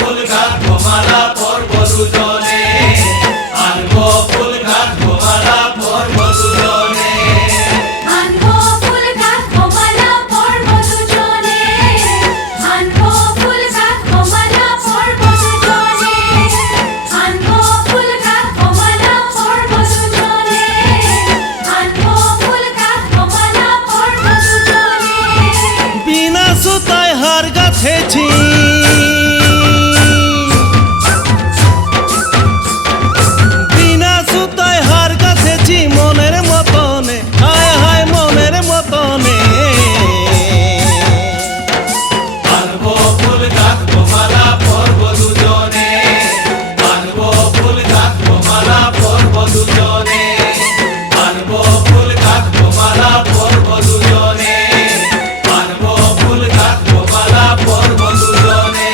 ফুল গাঁথবো মালা পরবো দুজনে, আনবো ফুল গাঁথবো মালা পরবো দুজনে। আনবো ফুল গাঁথবো মালা পরবো দুজনে, আনবো ফুল গাঁথবো মালা পরবো দুজনে, আনবো ফুল গাঁথবো মালা পরবো দুজনে, আনবো ফুল গাঁথবো মালা পরবো দুজনে। বিনা সুতায় হার গাঁথেছি, বিনা সুতায় হার গাঁথেছি মনের মতনে, হায় হায় মনের মতনে। আনবো ফুল গাঁথবো মালা পরবো দুজনে, আনবো ফুল গাঁথবো মালা পরবো দুজনে, আনবো ফুল গাঁথবো মালা পরবো দুজনে, আনবো ফুল গাঁথবো মালা পরবো দুজনে।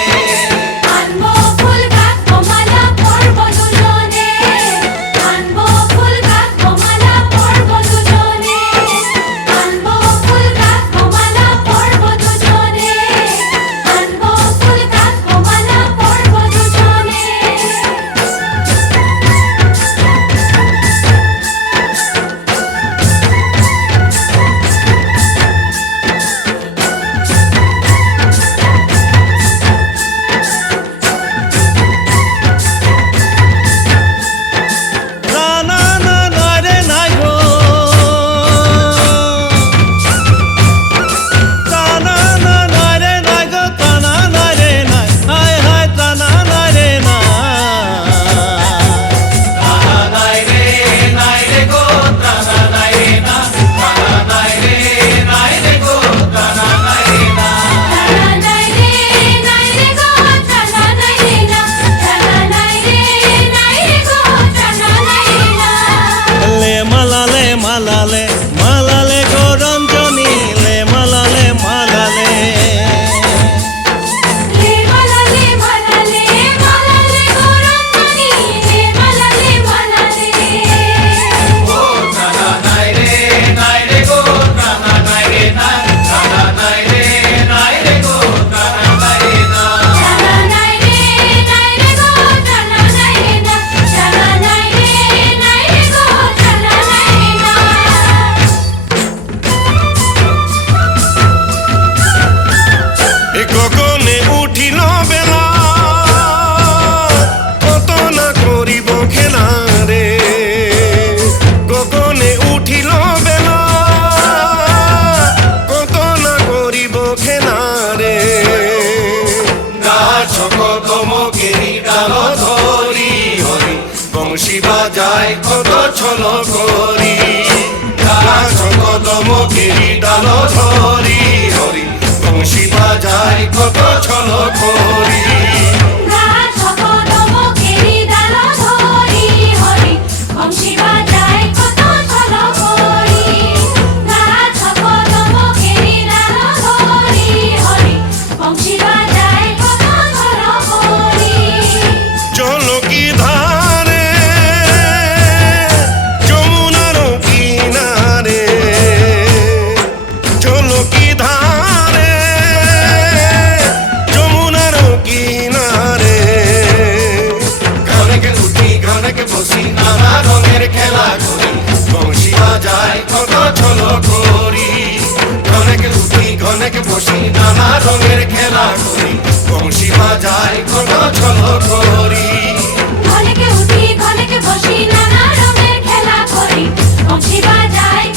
আনবো ফুল গাঁথবো মালা পরবো দুজনে, আনবো ফুল গাঁথবো মালা পরবো দুজনে, আনবো ফুল গাঁথবো মালা পরবো দুজনে, আনবো ফুল গাঁথবো মালা পরবো দুজনে। না না না না রে নাই গো, টানা না না রে নাই গো, টানা না রে নাই, হায় হায় টানা না রে নাই। তারা নাই রে গো, তারা নাই রে না, তারা নাই রে গো, তারা নাই রে না। তারা নাই রে গো, তারা নাই রে না, তারা নাই রে গো, তারা নাই রে না। লে মালালে মালালে মালালে গো রঞ্জনী, লে মালালে মালালে। লে মালালে মালালে মালালে গো রঞ্জনী, লে মালালে মালালে। ও তারা নাই রে গো, তারা নাই রে না, তারা নাই রে গো, তারা নাই রে না। তারা নাই রে গো, তারা নাই রে না, তারা নাই রে গো, তারা নাই রে না। এ গগনে উঠিল বেলা, কত না করিব খেলা রে। গগনে উঠিল বেলা, কত না করিব খেলা রে। গাছ কদমকেরি ডাল ধরি হরি, বংশী বাজায় কত ছল করি। গাছ কদমকেরি ডাল ধরি হরি, বংশী বাজায় কত ছল করি। গাছ কদমকেরি ডাল ধরি হরি, বংশী বাজায় কত ছল করি। গাছ কদমকেরি ডাল ধরি হরি, বংশী বাজায় কত ছল করি। চলকি ধারে যমুনার কিনারে, চলকি ধারে যমুনার কিনারে। ঘনকে উঠি ঘনকে বসি নানা রঙের খেলা করি, বংশী বাজায় কত ছল করি। ঘনকে উঠি ঘনকে বসি নানা রঙের খেলা করি, বংশী বাজায় কত ছল করি। ঘনকে উঠি ঘনকে বসি নানা রঙের খেলা করি, বংশী বাজায়